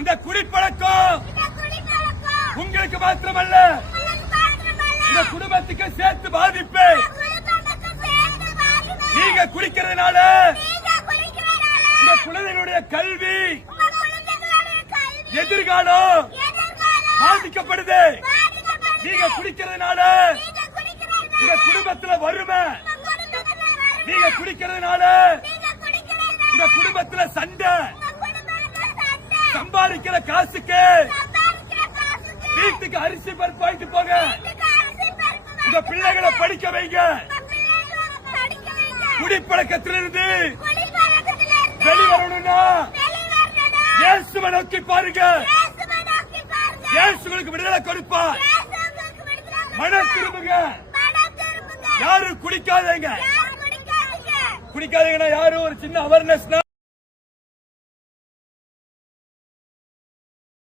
இந்த குடிப்பழக்கம் உங்களுக்கு மாத்திரமல்ல, இந்த குடும்பத்துக்கு சேர்த்து பாதிப்பு. நீங்க குடிக்கிறதுனால இந்த குழந்தைகளுடைய கல்வி, எதிர்காலம் பாதிக்கப்படுது. நீங்க குடிக்கிறதுனால இந்த குடும்பத்துல வறுமை, நீங்க குடிக்கிறதுனால இந்த குடும்பத்துல சண்டை, சம்பாதிக்கிற காசுக்கு வீட்டுக்கு அரிசி பருப்பு வாங்கிட்டு போக, உங்க பிள்ளைகளை படிக்க வைங்க. குடிப்பழக்கத்திலிருந்து வெளிவரணும்னா இயேசுவை நோக்கி பாருங்க. இயேசுவுக்கு விடுதலை கொடுப்பார். மனம் திரும்புங்க. யாரும் குடிக்காதீங்க. குடிக்காதீங்கன்னா யாரும் ஒரு சின்ன அவேர்னஸ்